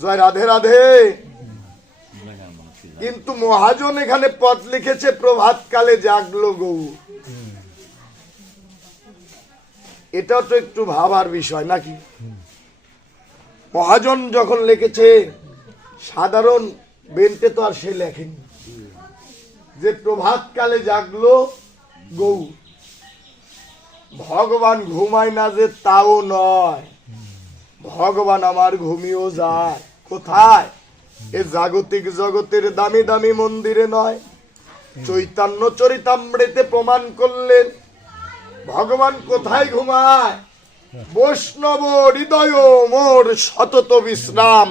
জয় রাধে রাধে। কিন্তু মহাজন এখানে পথ লিখেছে প্রভাতকালে জাগলো গৌর। এটা তো একটু ভাবার বিষয় নাকি? মহাজন যখন লিখেছে সাধারণ বেন্টে তো আর সে লেখেনি যে প্রভাতকালে জাগলো গৌর। ভগবান ঘুমায় না যে তাও নয়, ভগবান আমার ঘুমিয়েও যায়। কোথায়? এ জাগতিক জগতের দামি দামি মন্দিরে নয়, চৈতন্য চরিতামৃতে প্রমাণ করলেন ভগবান কোথায় ঘুমায়। বৈষ্ণব হৃদয় মোর সতত বিশ্রাম।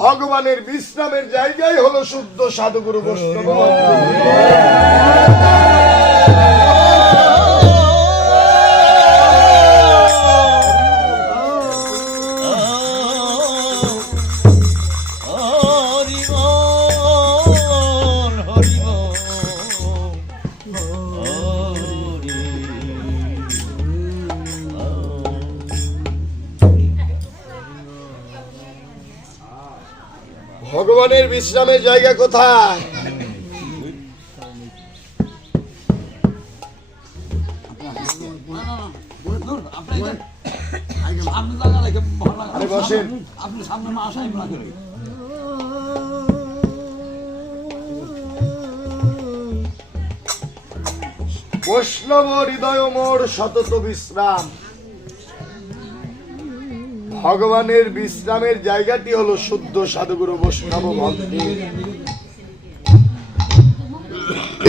ভগবানের বিশ্রামের জায়গায় হলো শুদ্ধ সাধুগুরু বৈষ্ণব। ভগবানের বিশ্রামের জায়গা কোথায়? বসেন। বৈষ্ণব হৃদয় মোর সতত বিশ্রাম। ভগবানের বিশ্রামের জায়গাটি হলো শুদ্ধ সাধুগুরু বৈষ্ণব ভক্তি।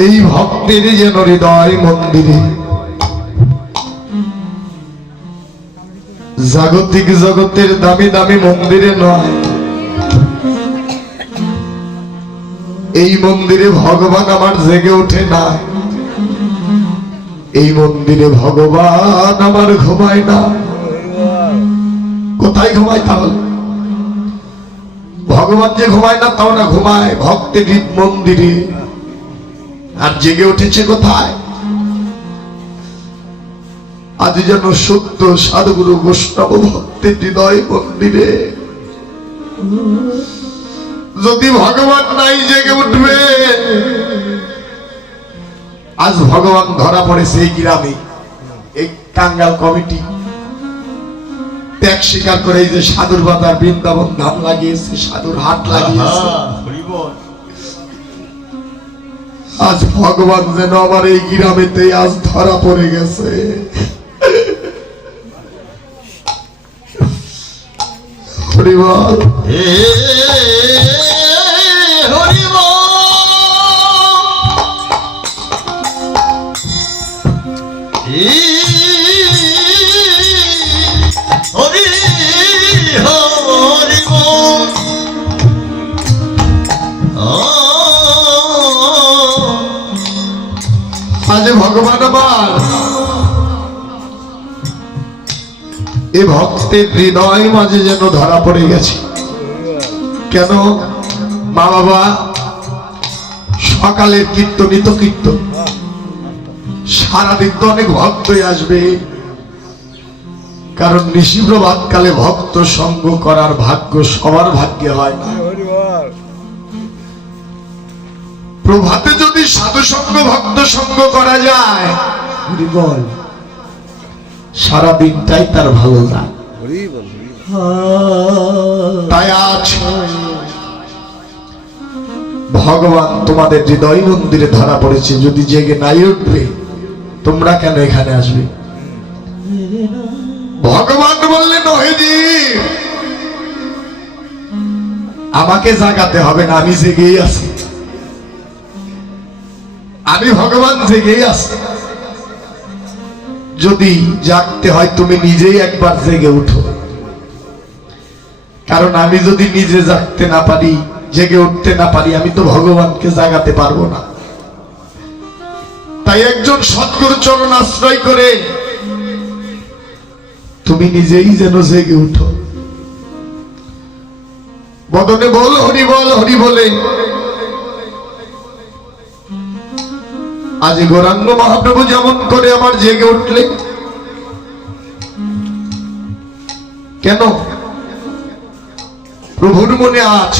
এই ভক্তির যেন হৃদয় মন্দিরে, জাগতিক জগতের দামি দামি মন্দিরে নয়, এই মন্দিরে ভগবান আমার জেগে ওঠে না, এই মন্দিরে ভগবান আমার ঘুমায় না। কোথায় ঘুমায় তাহলে? ভগবান যে ঘুমায় না তাও না, ঘুমায় ভক্তের মন্দিরে। আর জেগে উঠেছে কোথায়? আজ যেন সত্য সাধুগুরু বৈষ্ণব ভক্তের হৃদয় মন্দিরে। যদি ভগবান নাই জেগে উঠবে। আজ ভগবান ধরা পড়েছে এই গ্রামে, এই টাঙ্গাল কমিটি ত্যাগ স্বীকার করে এই যে সাধুর বাজার বৃন্দাবন ধাম লাগিয়েছে, সাধুর হাট লাগিয়েছে। আজ ভগবান যেন আমার এই গ্রামেতে আজ ধরা পড়ে গেছে। হরিবল আজ ভগবান আমার এ ভক্তের হৃদয় মাঝে যেন ধরা পড়ে গেছে। কেন? মা বাবা সকালের কীর্তনিত কীর্তন, সারাদিন তো অনেক ভক্তই আসবে, কারণ নিশিপ্রভাত কালে ভক্ত সঙ্গ করার ভাগ্য সবার ভাগ্যে হয় না। প্রভাতে যদি সাধু সঙ্গ ভক্ত সঙ্গ করা যায়, বল সারা দিনটাই তার ভালো যায়। তাই আজ ভগবান তোমাদের হৃদয় মন্দিরে ধরা পড়েছে। যদি জেগে নাই উঠবে, তোমরা কেন এখানে আসবে? ভগবান বললেন, ওহেজি আমাকে জাগাতে হবে না, আমি জেগেই আছি। আমি ভগবান জেগেই আছি। যদি জাগতে হয় তুমি নিজেই একবার জেগে উঠো, কারণ আমি যদি নিজে জাগতে না পারি, জেগে উঠতে না পারি, আমি তো ভগবানকে জাগাতে পারবো না। তাই একজন সৎগুরু চরণ আশ্রয় করে তুমি নিজেই যেন জেগে উঠো। বদনে বল হরি বল, হরি বলে আজ গৌরাঙ্গ মহাপ্রভু যেমন করে আমার জেগে উঠলে, কেন? প্রভুর মনে আজ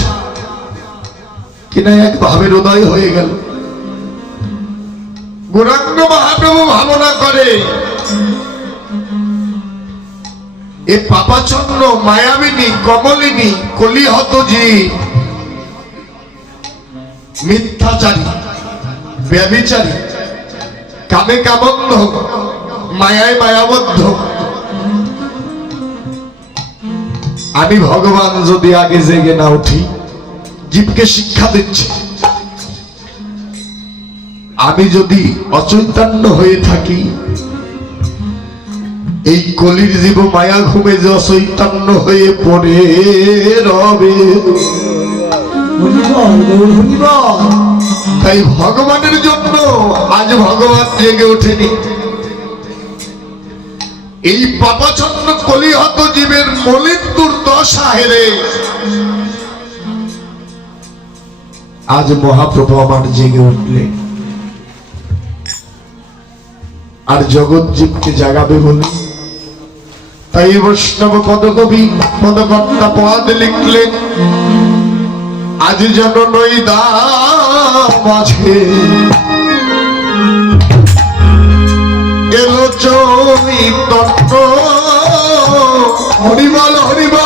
কিনা এক ভাবের উদয় হয়ে গেল। গৌরাঙ্গ মহাপ্রভু ভাবনা করে এ পাপাচ্ছন্ন মায়াবিনী কমলিনী কলিহত যে মিথ্যাচারী ব্যভিচারী কামে কাবন্ধ মায়ায় মায়াবদ্ধ, আমি ভগবান যদি আগে জেগে না উঠি, জীবকে শিক্ষা দিচ্ছি, আমি যদি অচৈতন্য হয়ে থাকি, এই কলির জীব মায়া ঘুমে যে অচৈতন্য হয়ে পড়ে রবে। তাই ভগবানের জন্য আজ ভগবান জেগে ওঠেনি। এই পাপাচ্ছন্ন কলিহত জীবের মলিন দুর্দশা হেরে আজ মহাপ্রভু আমার জেগে উঠলেন। আর জগৎ জীবকে জাগাবে বলে তাই বৈষ্ণব পদকবি পদকর্তা পদ লিখলেন, আজ যেন নইদা মাঝে এলো চৈতন্য। হরিবল হরিবল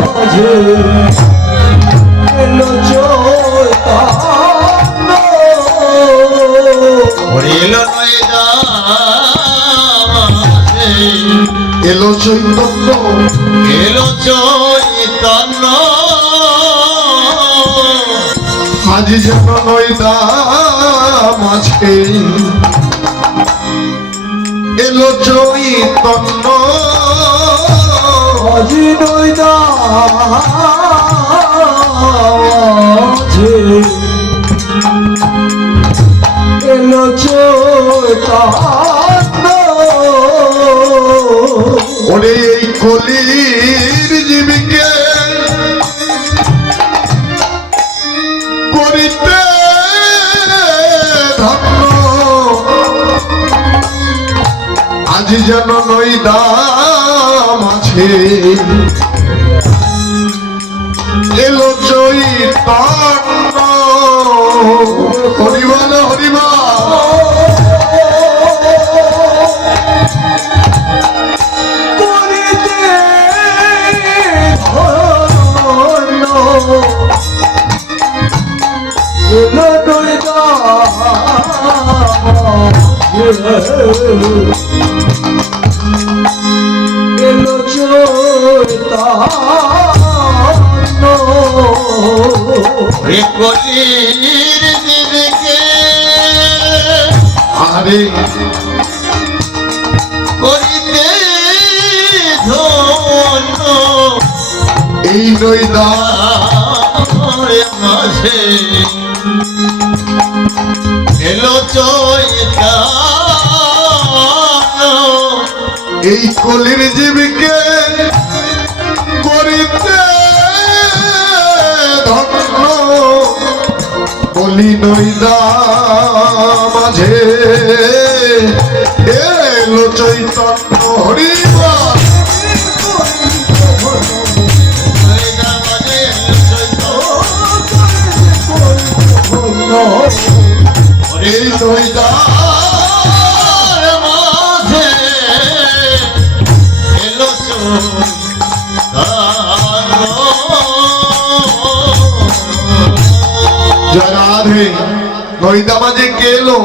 মাঝে এলো চৈতন্য, এলো নয়দা মাঝে এলো চৈতন্য, এলো চৈতন্য। আজ যেন নইদা মাঝে এলো চৈতন্য, আজ নইদা মাঝে এলো চৈতন্য। ওরে এই কলির জীবিকে করিতে ধন্য, আজ যেন নইদা মাঝে এলো চৈতন্য। হরিবল হরিবল করিতে ধন্য, এলো নইদা এলো চৈতন্য। কলির দিদিকে আরে করিতে ধন্য, এই নইদা মাঝে এলো চৈতন্য। এই কলির জীবকে করিতে ধন্য, বলি নইদা মাঝে এলো চৈতন্য। হরিবল নয়দা মাঝে এলো চৈতন্য। এই নইদা মাঝে এলো চৈতন্য। রাধে নইদা মাঝে কেলো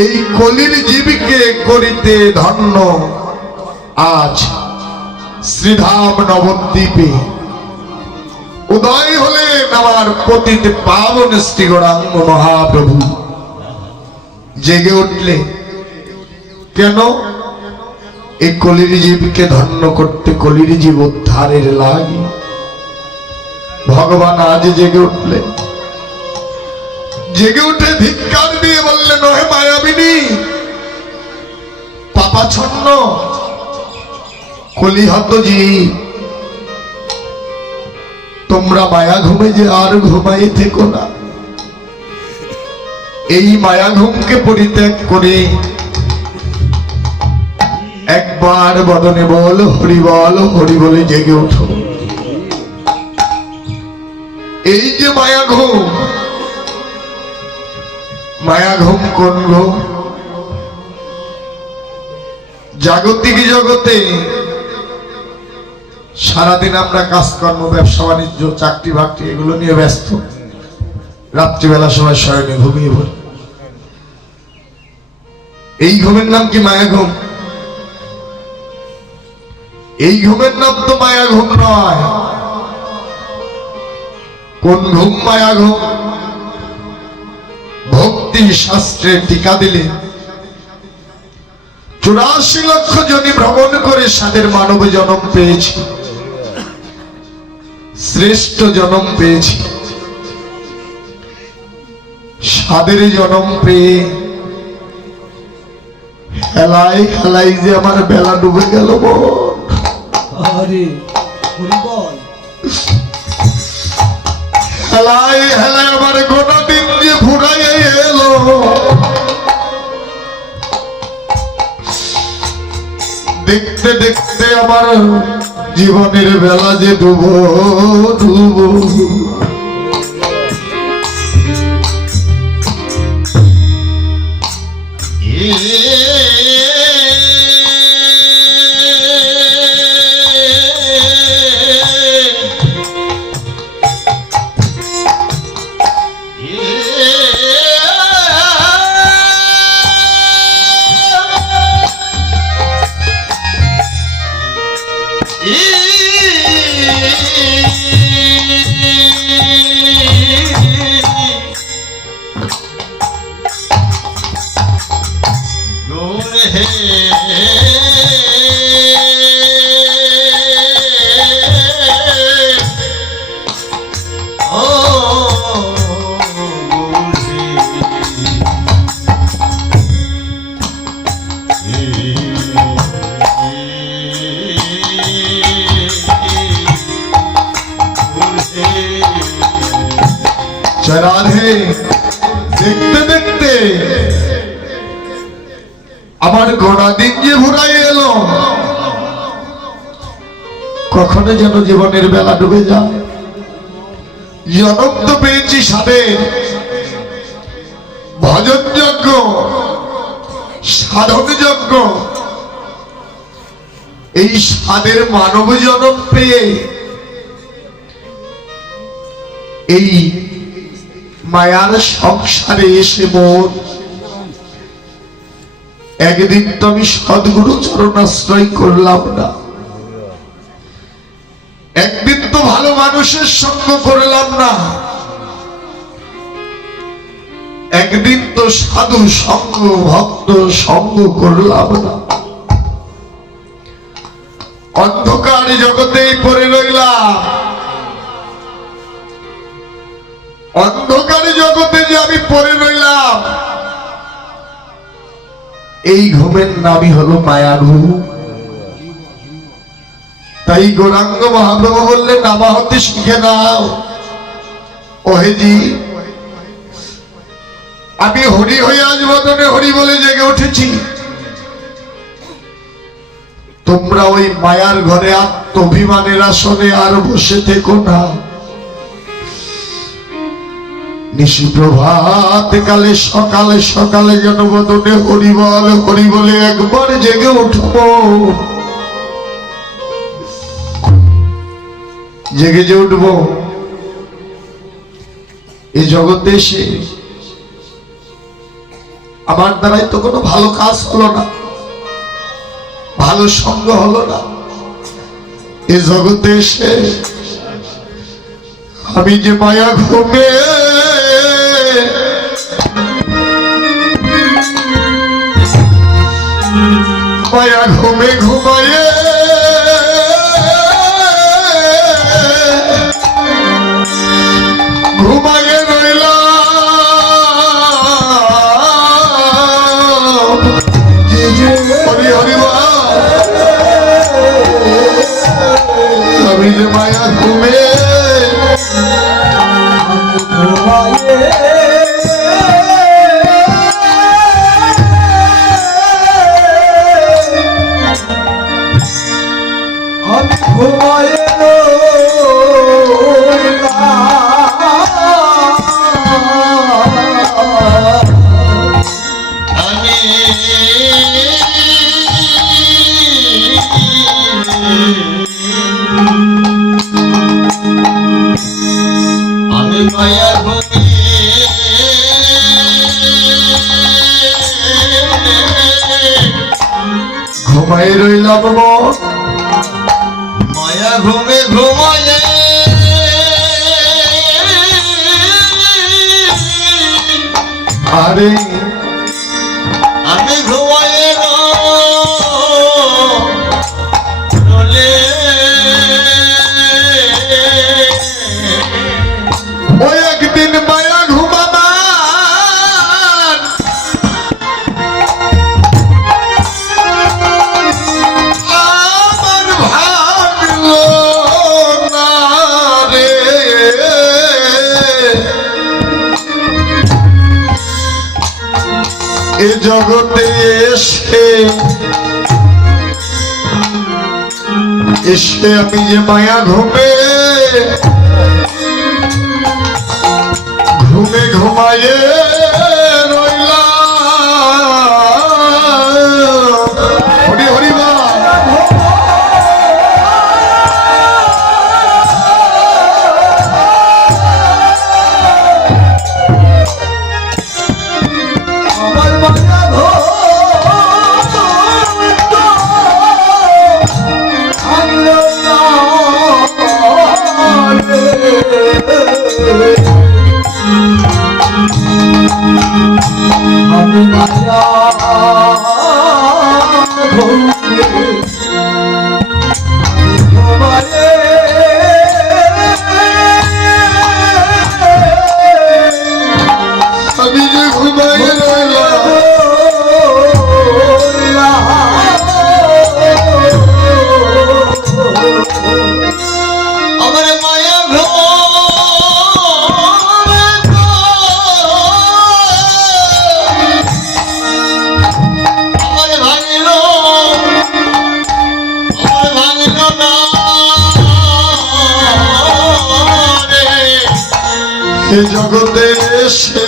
এই কলির জীবকে করিতে ধন্য। আজ শ্রীধাম নবদ্বীপে উদয় হলেন আমার পতিত পাবন শ্রী গৌরাঙ্গ মহাপ্রভু। জেগে উঠলে কেন? এই কলির জীবকে ধন্য করতে, কলির জীব উদ্ধারের লাগে ভগবান আজ জেগে উঠলেন। জেগে উঠে ধিক্কার দিয়ে বললেন, ওহে মায়াবিনী পাপাচ্ছন্ন কলিহত জীব, তোমরা মায়া ঘুমে যে আর ঘুমাই থেকো না। এই মায়া ঘুমকে পরিত্যাগ করে একবার বদনে বল হরি বলে জেগে ওঠো। এই যে মায়া ঘুম কোন ঘুম? জাগতিক জগতে সারাদিন আমরা কাজকর্ম, ব্যবসা বাণিজ্য, চাকরি বাকরি এগুলো নিয়ে ব্যস্ত। রাত্রিবেলা সময় শয়নে ঘুমিয়ে পড়ি। এই ঘুমের নাম কি মায়া ঘুম? এই ঘুমের নাম তো মায়া ঘুম নয়। কোন ঘুম? মায়া ঘুম। ভক্তি শাস্ত্রে টিকা দিলে 84 লক্ষ জনি ভ্রমণ করে সাদের মানব জন্ম পেয়েছি, শ্রেষ্ঠ জন্ম পেয়েছি। সাদের জন্ম পেয়ে হেলাই হেলাই যে আমার বেলা ডুবে গেল। হেলাই হেলাই আমার গোটা দিন যে ফুরাই এলো। দেখতে দেখতে আমার জীবনের বেলা যে ডুবো। রাধে দেখতে দেখতে আমার গোড়া দিন যে ঘুরাই এলো। কখনো যেন জীবনের বেলা ডুবে যায়। জনম তো পেয়েছি সাদের, ভজন যজ্ঞ, সাধন যজ্ঞ। এই সাদের মানব জনম পেয়ে এই মায়ার সংসারে এসে মোর একদিন তো আমি সদ্গুরু চরণাশ্রয় করলাম না, একদিন তো ভালো মানুষের সঙ্গ করলাম না, একদিন তো সাধু সঙ্গ ভক্ত সঙ্গ করলাম না। অন্ধকার জগতেই পড়ে রইলাম। অন্ধকার জগতে যে আমি পড়ে রইলাম, এই ঘুমের নামই হলো মায়া ঘুম। তাই গৌরাঙ্গ মহাপ্রভু বললেন, নামা হতে শিখে নাও। ওহেজি, আমি হরি হয়ে আজ বদনে হরি বলে জেগে উঠেছি। তোমরা ওই মায়ার ঘরে আত্মঅভিমানের আসনে আর বসে থেকো না। নিশি প্রভাত কালে সকালে সকালে যেন বদনে হরি বলে একবার জেগে উঠব। জেগে যে উঠব। এই জগতে এসে আমার দ্বারাই তো কোনো ভালো কাজ হলো না, ভালো সঙ্গ হলো না। এ জগতে এসে আমি যে মায়া ঘুমে মায়া ঘুমে ঘুমায়ে ঘুমায়ে রইলাম। হরি হরি আমি যে মায়া ঘুমে ঘুমাই রইলাম মন মায়া ঘুমে ঘুমায়ে আরে আমি ঘুমায়ে রলে ওই একদিন মায়া ঘুমাবার আমার ভাবলো না রে এ জগতে এসে এসে আমি যে মায়া ঘুমে ঘুমে ঘুমায়ে রইলাম হরি হরি বল। আমার মায়া ভাঙলো না রে। আমি মায়া ঘুমায়ে আমি যে ঘুমায়ে রইলাম আমার মায়া আমার ভাঙিল না রে এ জগতে এসে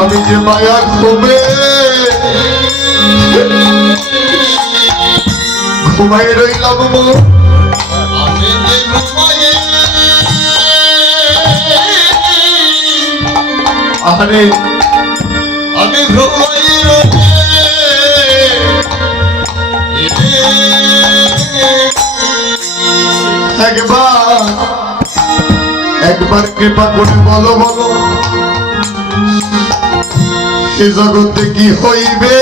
আমি যে মায়া ঘুমে ঘুমাই রইলাম মন আমি যে ঘুমায়ে আরে আমি ঘুমাই একবার একবার কৃপা করে বলো বলো এ জগতে কি হইবে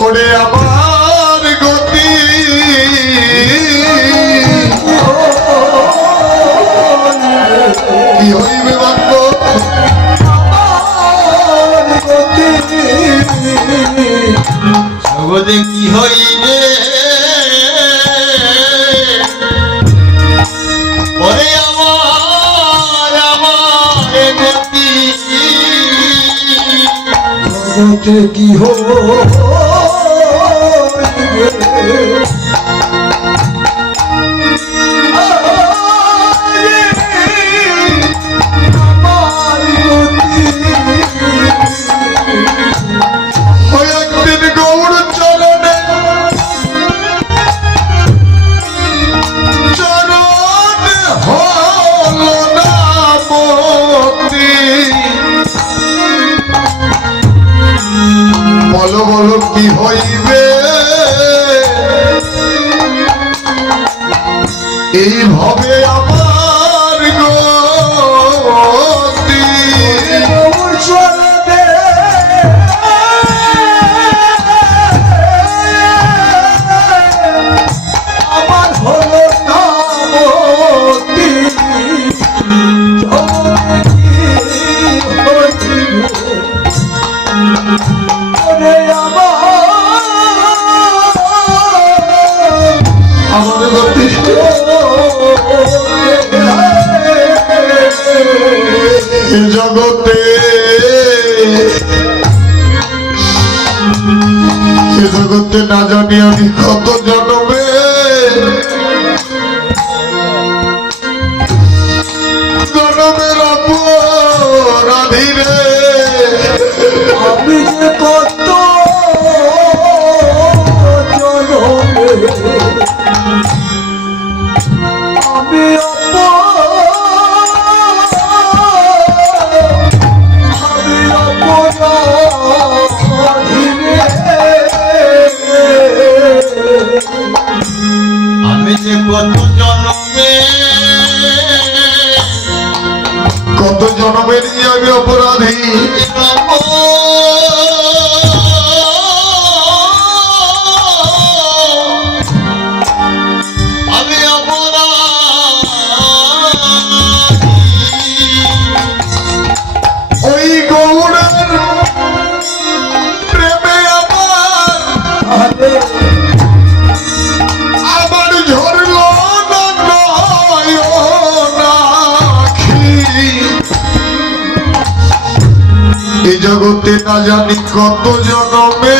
ওরে আমার গতি কি হইবে বাক্য জগতে কি হইবে ওরে আমার গতি জগতে কি ওই একদিন গৌর চরণে চরণে হলো না মতি বলো বলো কি হইবে এইভাবে আমার গতি আমার হলো না মতি জগতে কি হইবে ওরে আমার গতি জগতে জগতে না জানি আমি কত জন্মে জন্মের অপরাধী রে আমি যে কত জনমে আমি অপরাধী কত জন্মে কত জনমের যে আমি অপরাধী, আমি ওই গৌরের প্রেমে আমার ঝরল না নয়নাখি। এই জগতে না জানি কত জনমে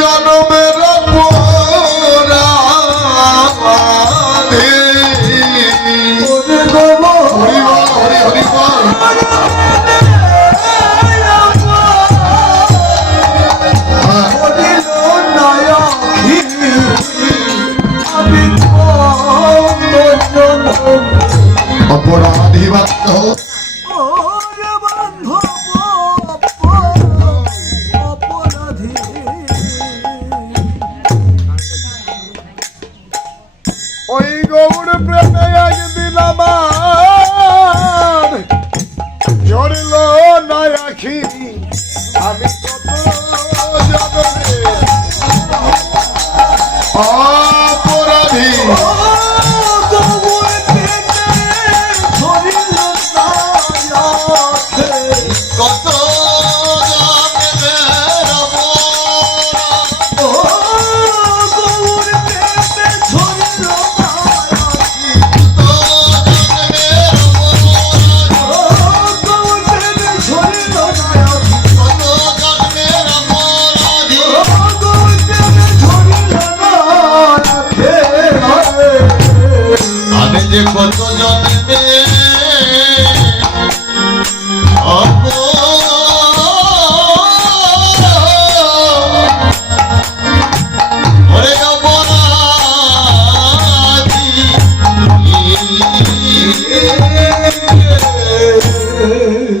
জনমের অপরাধী। হরিবল হরি হরিবল। অপরাধী বাধ্য ওই গৌর প্রেমে একদিন আমার ঝরল না আখি। আমি কত জনমে অপরাধী, কত আমি যে কত জন্মে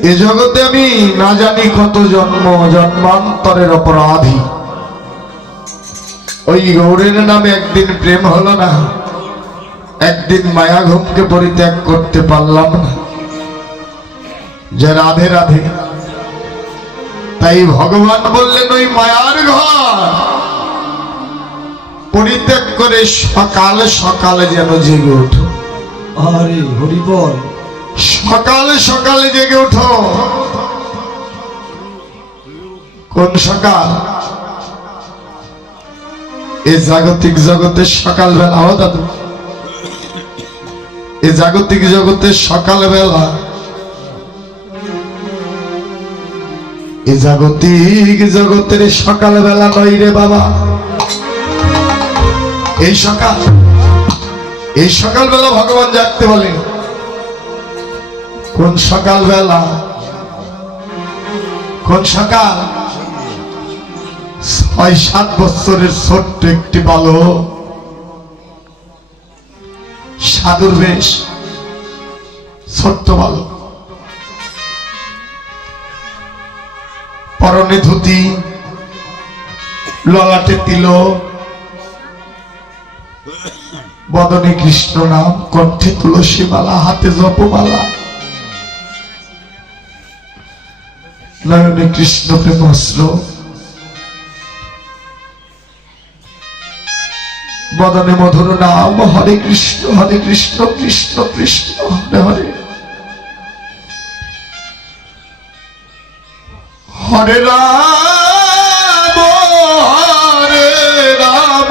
এ জগতে আমি না জানি কত জন্ম জন্মান্তরের অপরাধী। ওই গৌরের নামে একদিন প্রেম হলো না, একদিন মায়া ঘুমকে পরিত্যাগ করতে পারলাম না, যে রাধে রাধে। তাই ভগবান বললেন ওই মায়ার ঘর পরিত্যাগ করে সকালে সকালে যেন জেগে ওঠো। আরে হরিবল। সকালে সকালে জেগে ওঠো। কোন সকাল? এই জাগতিক জগতের সকালবেলা। ও দাদু, এই জাগতিক জগতের সকালবেলা, এই জাগতিক জগতের সকালবেলা নয় রে বাবা। এই সকাল, এই সকালবেলা ভগবান জাগতে বলেন। কোন সকালবেলা? কোন সকাল? ৬-৭ বছরের ছোট্ট একটি বালক, সাধুর বেশ, ছোট্ট বালক, পরনে ধুতি, ললাটে তিলক, বদনে কৃষ্ণ নাম, কণ্ঠে তুলসী মালা, হাতে জপমালা, নয়নে কৃষ্ণ প্রেম অস্ত্র, বদনে মধুর নাম, হরে কৃষ্ণ কৃষ্ণ কৃষ্ণ হরে হরে, হরে রাম হরে রাম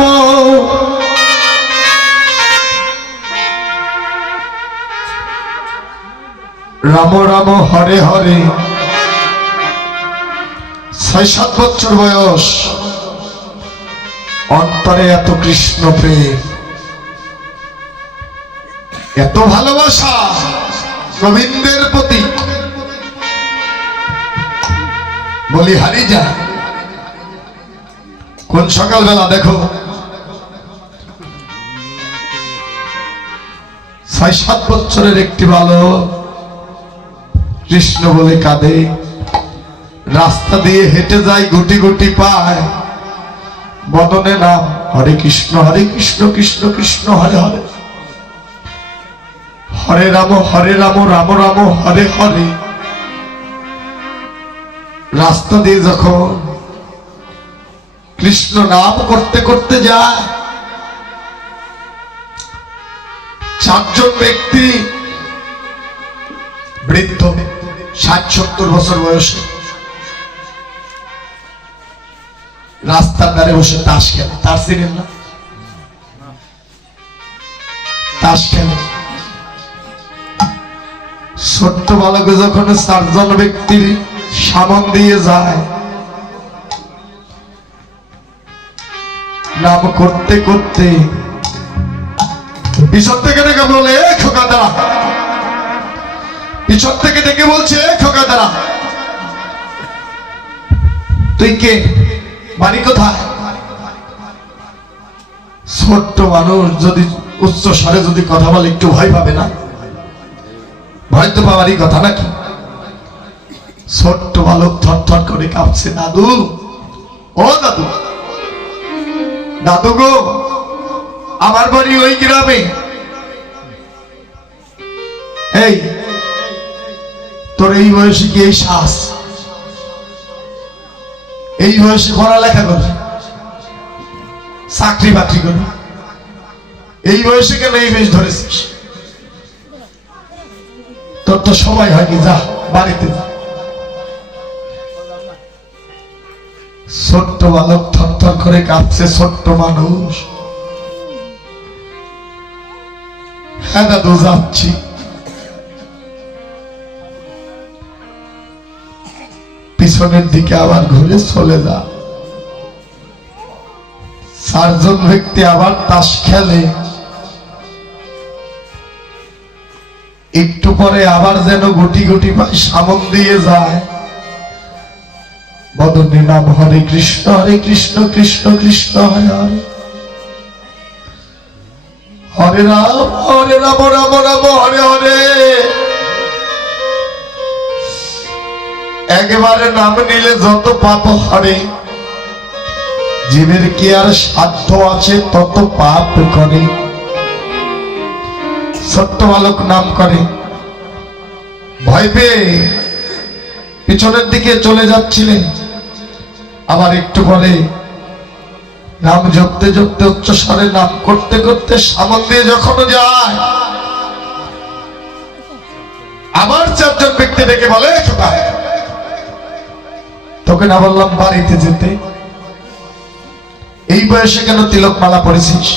রাম রাম হরে হরে। ৬-৭ বছর বয়স, অন্তরে এত কৃষ্ণ প্রেম, এত ভালোবাসা গোবিন্দের প্রতি। বলি হারি যা। কোন সকালবেলা দেখো, ৬-৭ বছরের একটি বালক কৃষ্ণ বলে কাঁদে, রাস্তা দিয়ে হেঁটে যায় গুটি গুটি পায়, বদনে নাম হরে কৃষ্ণ কৃষ্ণ কৃষ্ণ হরে হরে, হরে রাম রাম রাম হরে হরে। রাস্তা দিয়ে যখন কৃষ্ণ নাম করতে করতে যায়, চারজন ব্যক্তি বৃদ্ধ ৬০-৭০ বছর বয়সে রাস্তার ধারে বসে তাস খেলে। তাস চিনেন না? তাস খেলে। ছোট্ট বালক যখন চারজন ব্যক্তির সামন দিয়ে যায়, নাম করতে করতে পিছন থেকে ডেকে বলে খোকা দাঁড়া, পিছন থেকে ডেকে বলছে খোকা দাঁড়া, তুই কে, বাড়ি কোথায়? ছোট্ট মানুষ যদি উচ্চ স্বরে যদি কথা বলে একটু ভয় পাবে না? ভয় তো পাওয়ারই কথা নাকি? ছোট্ট বালক থরথর করে কাঁপছে, দাদু, ও দাদু, দাদু গো, আমার বাড়ি ওই গ্রামে। এই তোর এই বয়সে কি এই শ্বাস, এই বয়সে পড়ালেখা করে, চাকরি বাকরি করে, এই বয়সে কেন এই বেশ ধরেছিস? তোর তো সময় হয়নি, যা বাড়িতে যা। ছোট্ট বালক থরথর করে কাঁপছে, ছোট্ট মানুষ, হ্যাঁ দাদু যাচ্ছি। পিছনের দিকে আবার ঘুরে চলে যা। চারজন ব্যক্তি আবার তাস খেলে। একটু পরে আবার যেন গুটি গুটি পায় সামন দিয়ে যায়, বদনে নাম হরে কৃষ্ণ কৃষ্ণ কৃষ্ণ হরে হরে, হরে রাম রাম রাম হরে হরে। একেবারে নাম নিলে যত পাপ হরে, জীবের কি আর সাধ্য আছে তত পাপ করে। ছোট্ট বালক নাম করে, ভয় পেয়ে পিছনের দিকে চলে যাচ্ছিলেন। আবার একটু পরে নাম জপতে জপতে উচ্চ স্বরে নাম করতে করতে সামন দিয়ে যখন যায়, আবার চারজন ব্যক্তি ডেকে বলে তোকে না বললাম বাড়িতে যেতে, এই বয়সে কেন তিলক মালা পড়েছিস?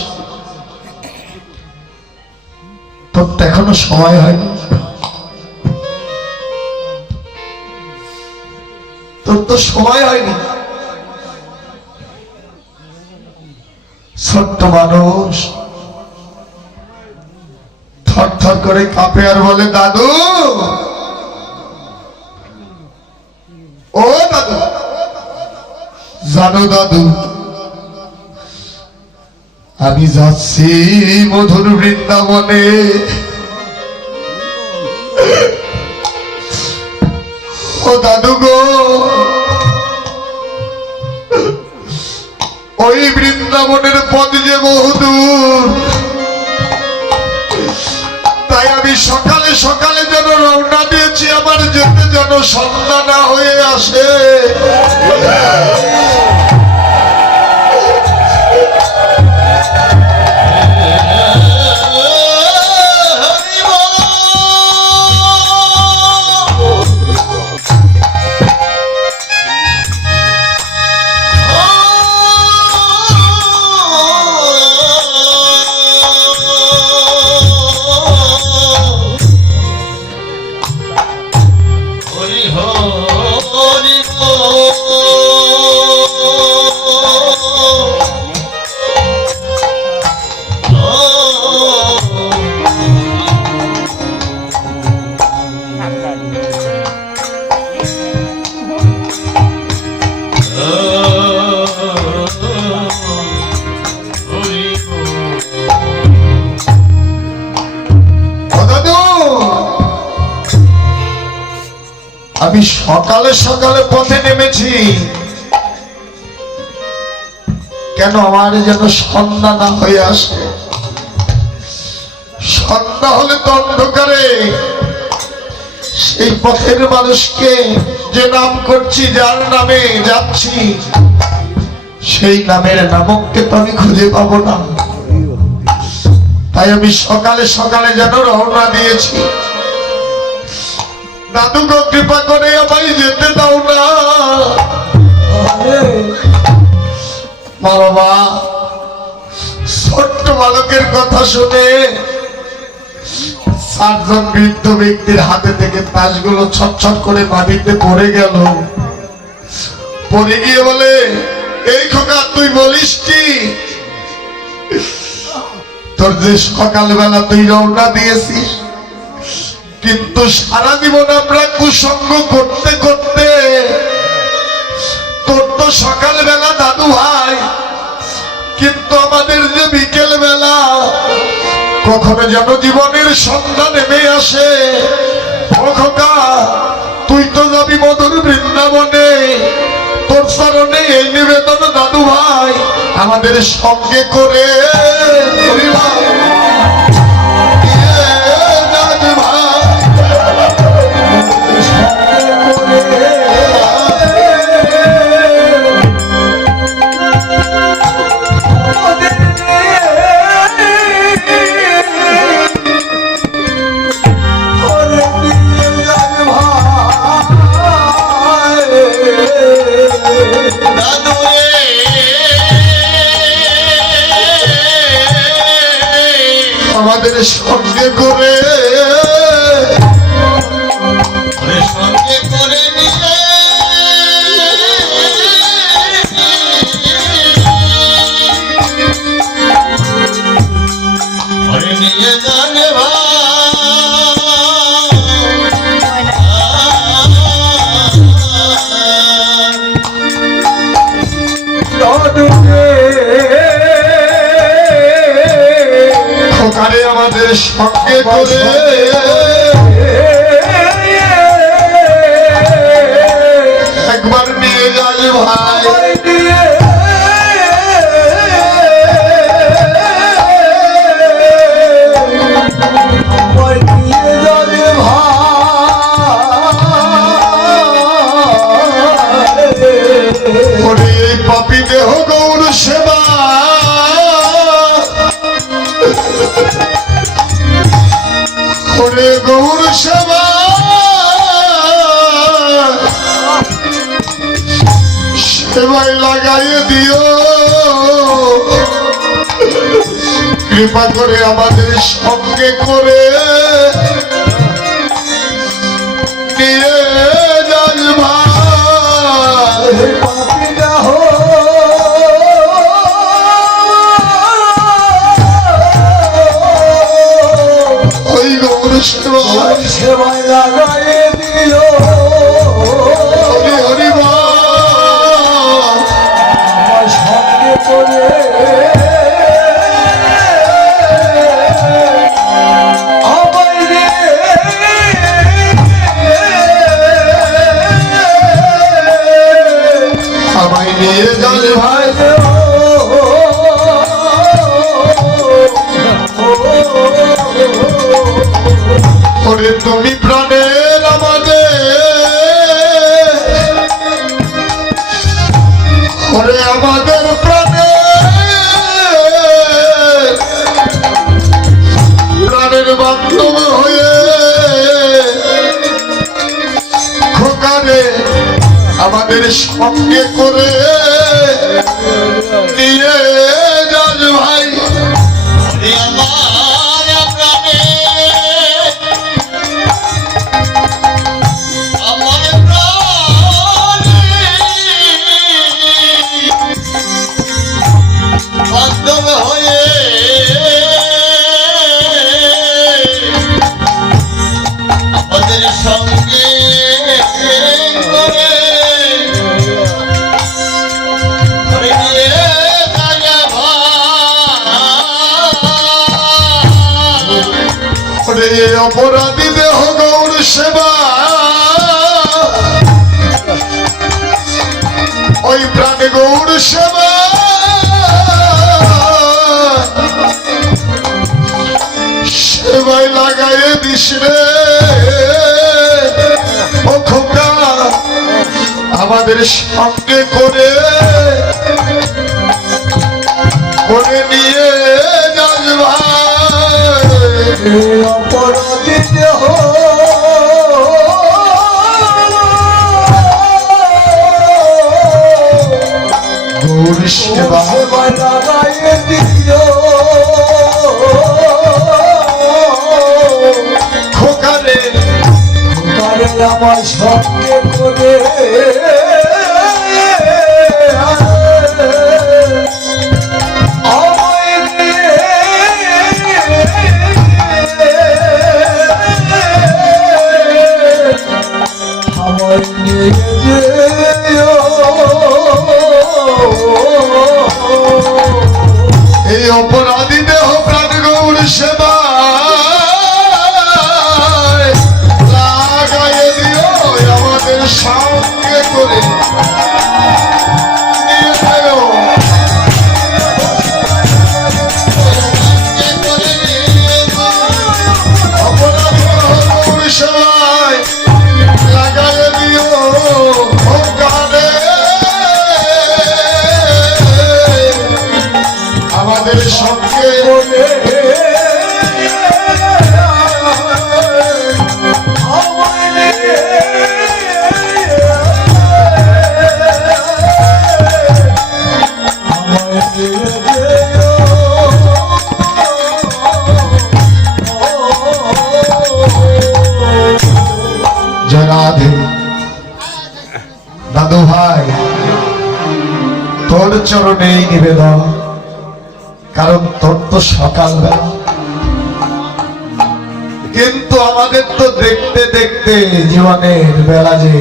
তোর তো এখনো সময় হয়নি, তোর তো সময় হয়নি। ছোট্ট মানুষ থর থর করে কাঁপে আর বলে, দাদু, ও দাদু, জানো দাদু, আমি যাচ্ছি মধুর বৃন্দাবনে। ও দাদু গো, ওই বৃন্দাবনের পথ যে বহুদূর, তাই আমি সকালে সকালে যেন রওনা দিয়েছি, আমার যেতে যেন সন্ধ্যা না হয়ে আসে। আমি সকালে সকালে পথে নেমেছি, কেন আমার যেন সন্ধ্যা না হয়ে আসে। সন্ধ্যা হলে তো অন্ধকারে সেই পথের মানুষকে যে নাম করছি, যার নামে যাচ্ছি, সেই নামের নামককে তো আমি খুঁজে পাবো না। তাই আমি সকালে সকালে যেন রওনা দিয়েছি। দাদুকে কৃপা করে আমায় যেতে দাও না। মা বাবা, ছোট্ট বালকের কথা শুনে 7 জন বৃদ্ধ ব্যক্তির হাতে থেকে তাসগুলো ছটছট করে মাটিতে পড়ে গেল। পড়ে গিয়ে বলে, এই খোকা তুই বলিস কি, তোর যে সকালবেলা তুই রওনা দিয়েছিস, কিন্তু সারা জীবন আমরা কুসঙ্গ করতে করতে তোর তো সকালবেলা দাদু ভাই, কিন্তু আমাদের যে বিকেল বেলা কখনো যেন জীবনের সন্ধ্যা নেমে আসে। ও খোকা, তুই তো যাবি মধুর বৃন্দাবনে, তোর চরণে এই নিবেদন দাদু ভাই আমাদের সঙ্গে করে আমাদের সঙ্গে করে সঙ্গে করে নিয়ে নিয়ে যাবে খোকারে আমাদের সঙ্গে করে একবার নিয়ে যাবে ভাই। ওরে এই পাপী দেহ গৌর সেবা, ওরে গৌর সেবা সেবায় লাগাইয়ে দিও। কৃপা করে আমাদের সঙ্গে করে নিয়ে যাস ভাই। ওই গৌর সেবায় লাগাই দিও। হরি হরি বল। আমার সঙ্গে করে আমায় রে আমায় নিয়ে যাস ভাই। ওরে তুমি প্রাণের আমাদের, ওরে আমাদের প্রাণের বান্ধব হয়ে খোকারে আমাদের সঙ্গে করে নিয়ে যাস ভাই। সঙ্গে করে অপরাধী দেহ গৌর সেবা ওই প্রাণে গৌর সেবা করিস রে ও খোকা, আমাদের সঙ্গে করে নিয়ে যাস ভাই। অপরাধী দেহ গৌর সেবা লাগাইয়ে দিও খোকারে তারে আমার সঙ্গে করে আমায় নিয়ে যেও। এই অপরাধী দেহ প্রাণ গৌর সেবা লাগাইয়ে দিও আমাদের সঙ্গে করে নিয়ে যাও। অপরাধী দেহ গৌর সেবায় লাগাইয়ে দিও ও গানে আমাদের সঙ্গে জনাধে দাদু ভাই তোর চরণেই নিবেদন, কারণ তোর তো সকালবেলা, কিন্তু আমাদের তো দেখতে দেখতে জীবনের বেলা যে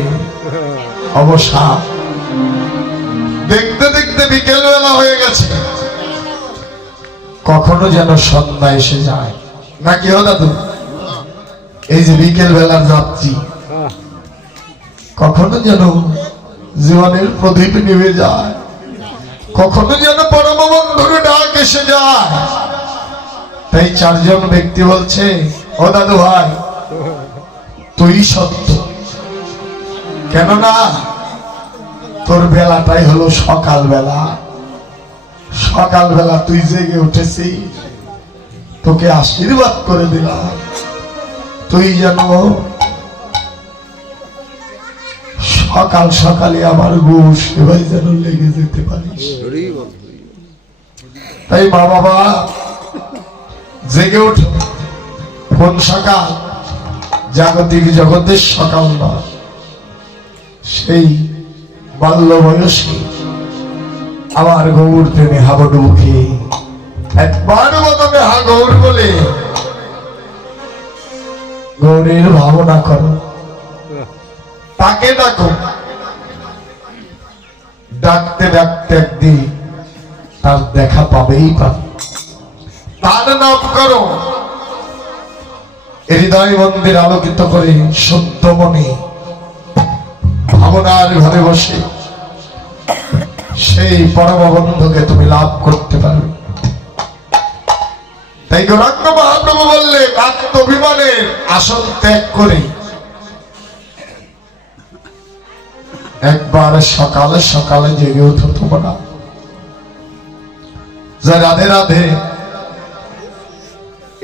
অবসান, দেখতে দেখতে বিকেল বেলা হয়ে গেছে, কখনো যেন সন্ধ্যা এসে যায় নাকি ও দাদু? এই যে বিকেল বেলার যাত্রী, কখনো যেন জীবনের প্রদীপ নিভে যায়, কখনো যেন পরম বন্ধুর ডাক এসে যায়। তাই চারজন ব্যক্তি বলছে, ও দাদু ভাই তুই সত্য, কেননা তোর বেলাটাই হলো সকাল বেলা, সকাল বেলা তুই জেগে উঠেছিস, তোকে আশীর্বাদ করে দিলাম, তুই যেন সকাল সকালে আমার গো সেবাই যেন লেগে যেতে পারিস। তাই মা বাবা জেগে ওঠ, কোন সকাল? জাগতিক জগতের সকাল নয়, সেই বাল্য বয়সে আমার গৌর প্রেমে হাবুডুবু খেয়ে একবার বদলে হা গৌর বলে গৌরের ভাবনা করো, তাকে ডাকো, ডাকতে ডাকতে একদিন তার দেখা পাবেই পাবে, তার নাম করো, হৃদয় মন্দির আলোকিত করে শুদ্ধ মনে ভাবনার ঘরে বসে সেই পরম বন্ধুকে তুমি লাভ করতে পারবে। তাই গৌরাঙ্গ মহাপ্রভু বললে আত্মভিমানের আসন ত্যাগ করে একবার সকালে সকালে জেগে উঠো তোমরা, যা রাধে রাধে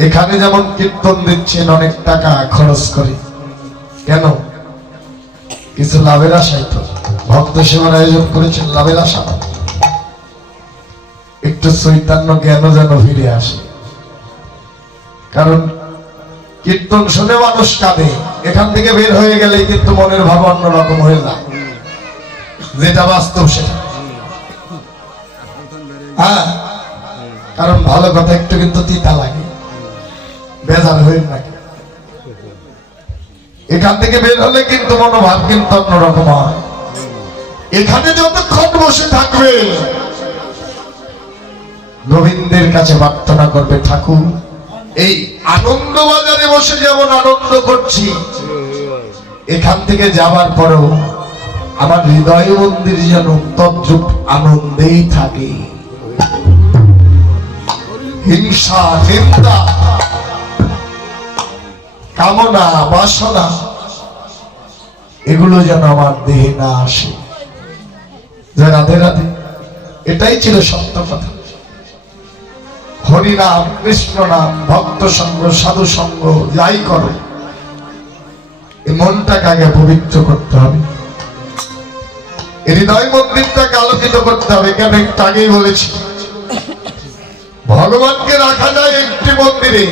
এখানে যেমন কীর্তন দিচ্ছেন অনেক টাকা খরচ করে, কেন? কিছু লাভের আশায় তো ভক্ত সেবার আয়োজন করেছেন, লাভের আশা, একটু চৈতন্য জ্ঞান যেন ফিরে আসে। কারণ কীর্তন শুনে মানুষ কাঁদে, এখান থেকে বের হয়ে গেলে কিন্তু মনের ভাব অন্যরকম হয়ে যায়, যেটা বাস্তব সেটা। হ্যাঁ, কারণ ভালো কথা একটু কিন্তু তিতা লাগে, বেজার হয়ে থাকে। এখান থেকে বের হলে কিন্তু মনোভাব কিন্তু অন্যরকম হয়। এখানে যতক্ষণ বসে থাকবে গোবিন্দের কাছে প্রার্থনা করবে, ঠাকুর এই আনন্দ বাজারে বসে যেমন আনন্দ করছি, এখান থেকে যাবার পরেও আমার হৃদয় মন্দির যেন তদ্রূপ আনন্দেই থাকে। হিংসা নিন্দা কামনা বাসনা এগুলো যেন আমার দেহে না আসে। যে রাধে রাধে, এটাই ছিল সত্য কথা। হরিনাম, কৃষ্ণ নাম, ভক্ত সঙ্গ, সাধু সঙ্গ যাই করো, এই মনটাকে আগে পবিত্র করতে হবে, হৃদয় মন্দিরটাকে আলোকিত করতে হবে। কেন একটু আগেই বলেছি, ভগবানকে রাখা যায় একটি মন্দিরে,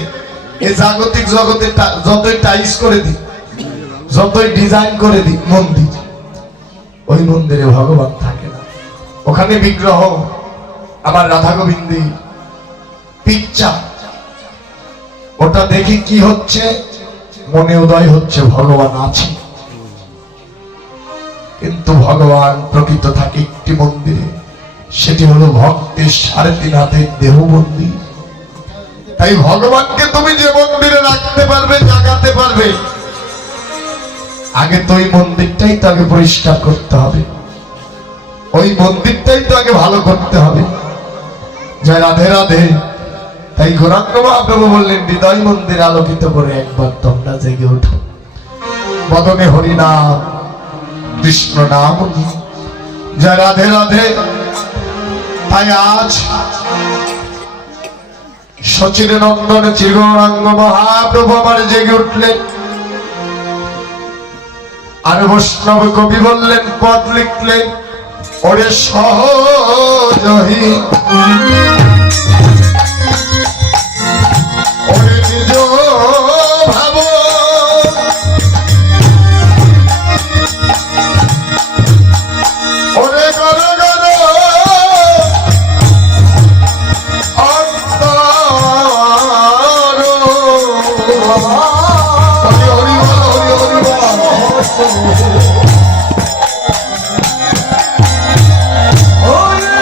এই জাগতিক জগতে যতই টাইস করে দিই, যতই ডিজাইন করে দিই মন্দির, ওই মন্দিরে ভগবান থাকে না। ওখানে বিগ্রহ, আমার রাধা গোবিন্দী পিচ্চা, ওটা দেখি কি হচ্ছে, মনে উদয় হচ্ছে ভগবান আছে। কিন্তু ভগবান প্রকৃত থাকে একটি মন্দিরে, সেটি হলো ভক্তের 3.5 হাতের দেহ মন্দির। তাই ভগবানকে তুমি যে মন্দিরে রাখতে পারবে, জাগাতে পারবে, আগে তো ওই মন্দিরটাই তো আগে পরিষ্কার করতে হবে, ওই মন্দিরটাই তো আগে ভালো করতে হবে। জয় রাধে রাধে। তাই গৌরাঙ্গ মহাপ্রভু বললেন, হৃদয় মন্দির আলোকিত করে একবার তোমরা জেগে ওঠো, বদনে হরিনাম কৃষ্ণ নাম। জয় রাধে রাধে। তাই আজ সচির নন্দন চিরগৌরাঙ্গ মহাপ্রভু আমার জেগে উঠলেন। আর বৈষ্ণব কবি বললেন, পদ লিখলেন, ওরে সহজহি ওরে নিজ ভাব, ওরে গর গর অন্তর। হরি হরি বল, হরি হরি বল। ওরে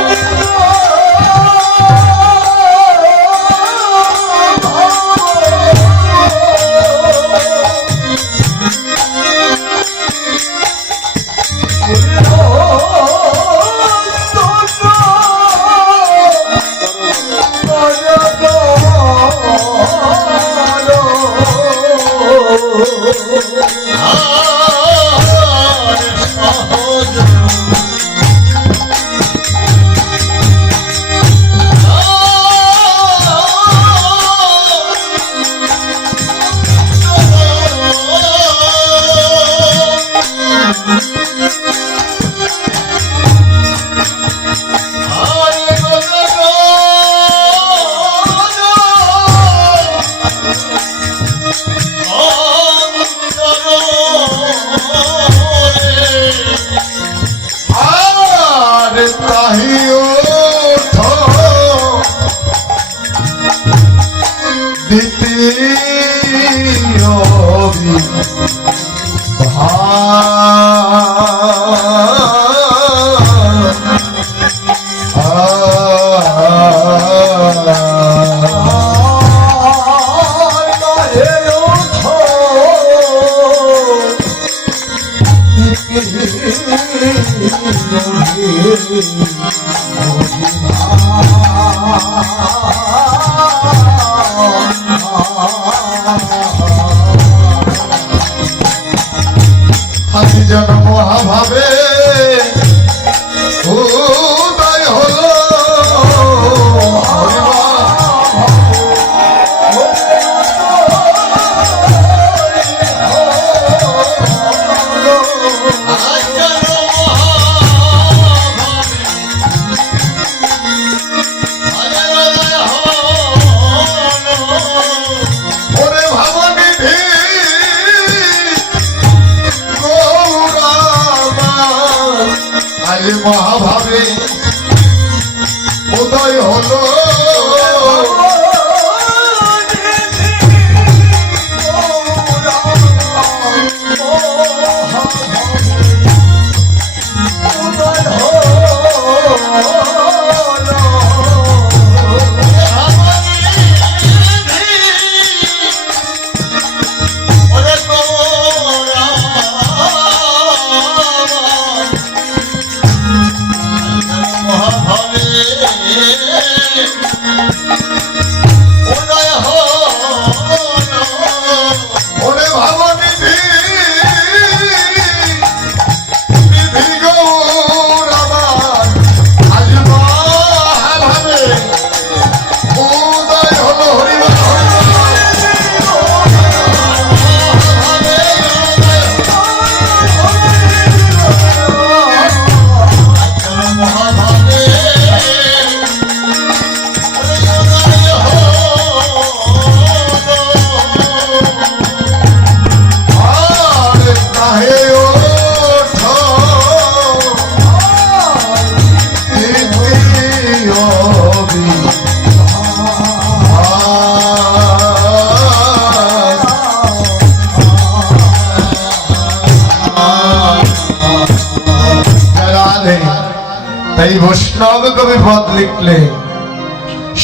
বিপদ লিখলে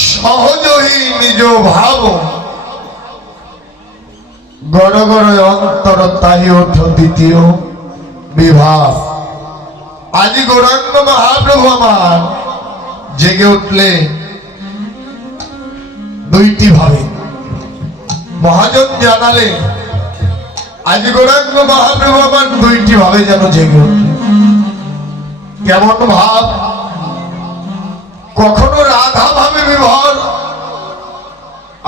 সহজই নিজ ভাব গড় গড় অন্তর তাই ওঠ দ্বিতীয় বিভাগ। আজি গৌরাঙ্গ মহাপ্রভু আমার জেগে উঠলে দুইটি ভাবে। মহাজন জানালে আজি গৌরাঙ্গ মহাপ্রভু আমার দুইটি ভাবে যেন জেগে উঠলে। কেমন ভাব? কখনো রাধা ভাবে বিভোর,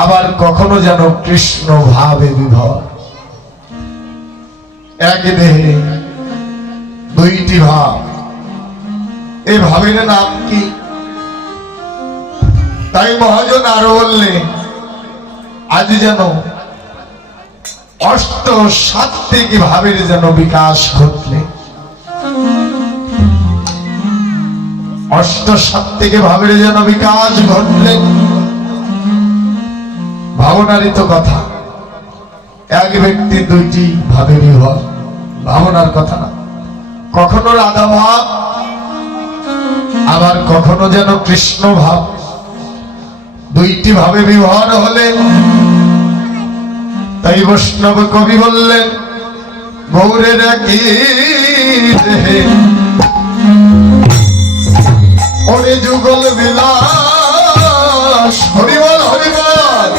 আবার কখনো যেন কৃষ্ণ ভাবে বিভোর। এক দেহে দুইটি ভাব, এই ভাবের নাম কি? তাই মহাজন আরো বললে আজ যেন অষ্ট সাত্বিক ভাবের যেন বিকাশ ঘটলে। অষ্ট সাত্বিক ভাবের যেন বিকাশ ঘটলে। ভাবনারই তো কথা, এক ব্যক্তি দুইটি ভাবে বিভোর, ভাবনার কথা না। কখনো রাধা ভাব, আবার কখনো যেন কৃষ্ণ ভাব। দুইটি ভাবে বিভোর হলে তাই বৈষ্ণব কবি বললেন গৌরের একই দেহে ওরে যুগল বিলাস। হরিবল হরিবল।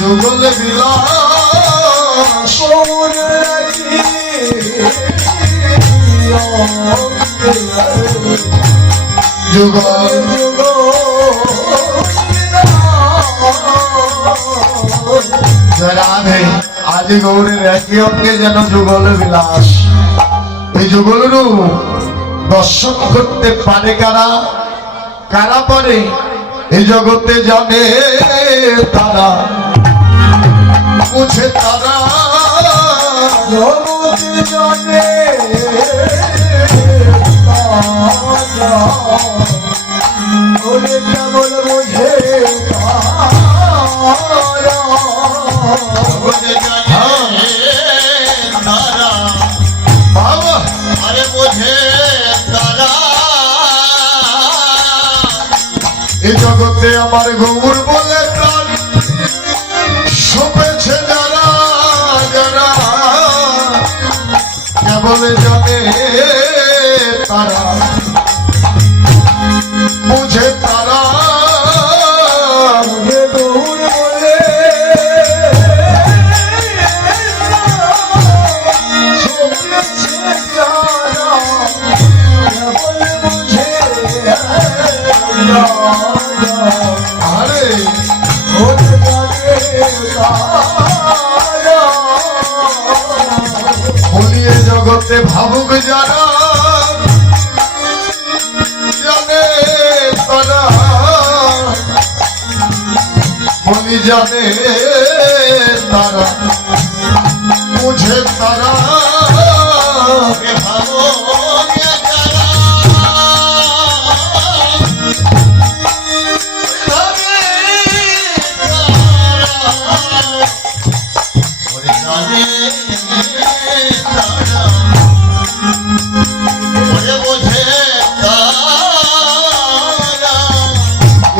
যুগল বিলাস যুগল রাধে আজ গৌরের একই অঙ্গে যেন যুগল বিলাস। এই যুগল রূপ দর্শন করতে পারে কারা? কারা পারে? এই জগতে জানে তারা, বুঝে তারা। জগতে জানে কেবল বুঝে এ জগতে আমার গৌর বলে প্রাণ সপেছে যারা যারা কেবল জানে তারা, বুঝে তারা। গৌর বলে সপেছে যারা কেবল বুঝে আরে বলিয়ে জগতে ভাবুক যারা জানে তারা, বলি জানে তারা, বুঝে তারা।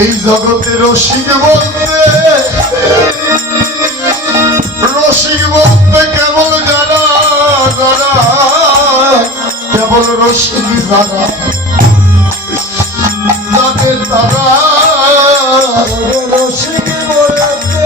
এই জগতে রসিক বলতে কেবল যারা যারা কেবল রসিক যারা যাদের তারা রসিক বলতে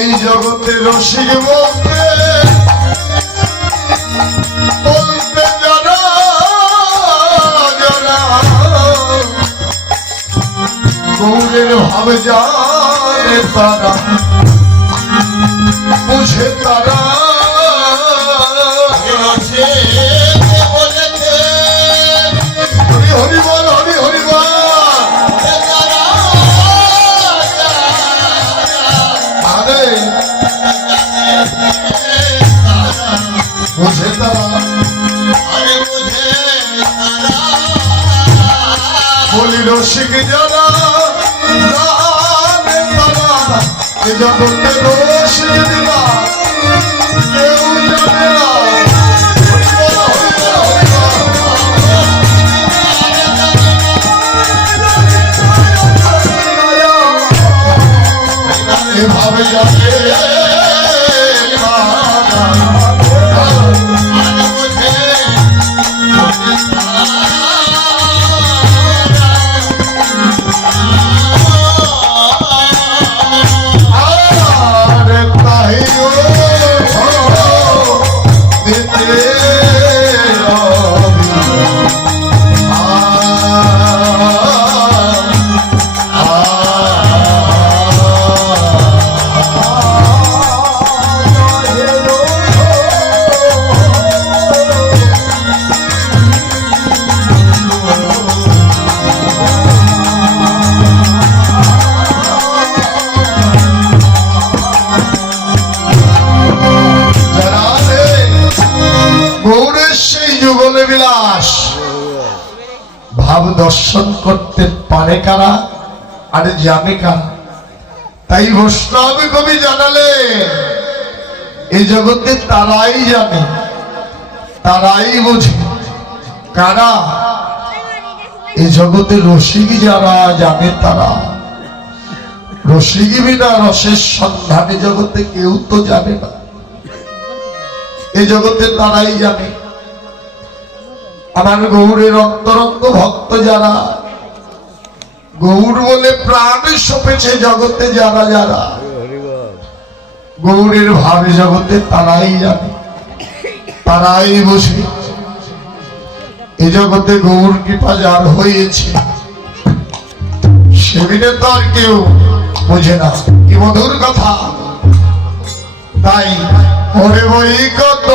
এই জগতে রসিক বলতে বলতে যারা যারা ভাবে জানে তারা, বুঝে তারা, হরি হরি বল, হরি হরি বল। আরে বুঝে তারা, বলি রসিক যারা, জানে তারা, এ জগতে রসিক দিলা কেউ জানে না। এভাবে যাবে আরে তাই দিতে বিলাস ভাব দর্শন করতে পারে কারা আর জানে কারা? তাই বৈষ্ণব কবি জানালে এই জগতে তারাই জানে, তারাই বোঝে। কারা? এই জগতে রসিক যারা জানে তারা। রসিক বিনা রসের সন্ধানে জগতে কেউ তো জানে না, এই জগতে তারাই জানে। আমার গৌরের অন্তরঙ্গ ভক্ত যারা, গৌর বলে প্রাণ সপেছে জগতে যারা যারা, গৌরের ভাবে জগতে তারাই জানে, তারাই বসে। এ জগতে গৌর কৃপা যার হয়েছে সেদিনে তো আর কেউ বোঝে না। কি মধুর কথা! তাই ওরে বই কত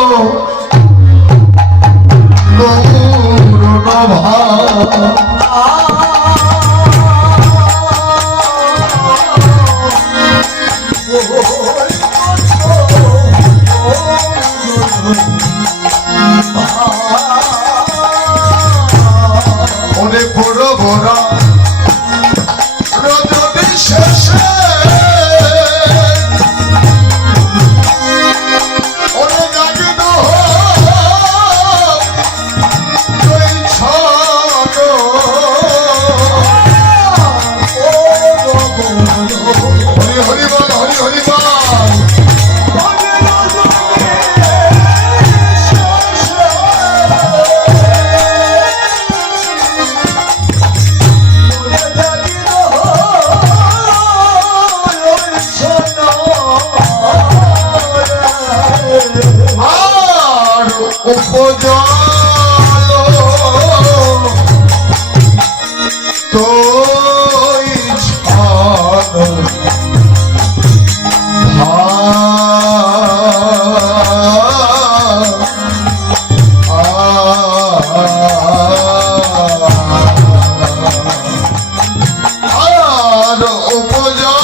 অনেক বড় বড় রজনী শেষে অনেক আগে হরি বল, হরি হরি বল। আর উপজল তোই ছাড় আর উপজল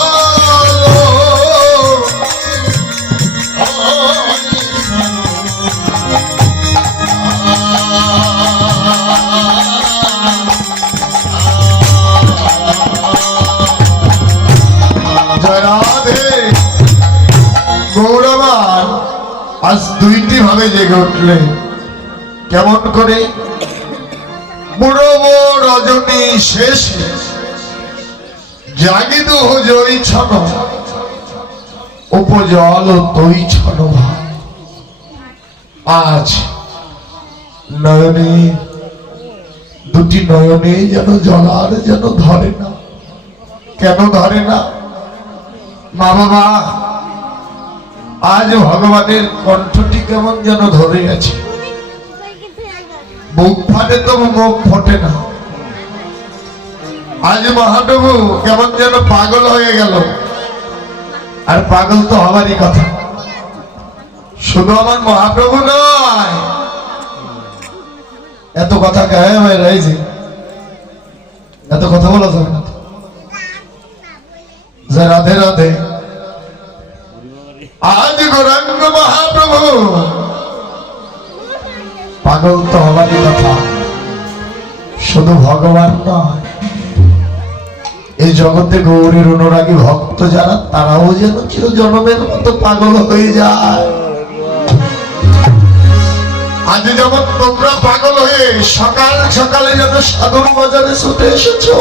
গৌরবান আজ দুইটি ভাবে জেগে উঠলে। কেমন করে? বুড়ো রজনী শেষ জাগিদ জয়ী ছন উপজল তৈ ছন ভাই। আজ নয়নে দুটি নয়নে যেন জলার যেন ধরে না। কেন ধরে না? মা বাবা, আজ ভগবানের কণ্ঠটি কেমন যেন ধরে আছে। মুখ ফাটে তো মুখ ফোটে না। আজ মহাপ্রভু কেমন যেন পাগল হয়ে গেল। আর পাগল তো হবারই কথা, শুধু আমার মহাপ্রভু নয়। এত কথা গায়ে হয়ে রয়েছে, এত কথা বলা যাবে না। যে রাধে রাধে, আজ গৌরাঙ্গ মহাপ্রভু পাগল তো হবারই কথা, শুধু ভগবান নয়, এই জগতে গৌরীর অনুরাগী ভক্ত যারা, তারাও যেন চির জন্মের মতো পাগল হয়ে যায়। আজ যেমন তোমরা পাগল হয়ে সকাল সকালে যেন সাধুর বাজারে ছুটে এসেছো।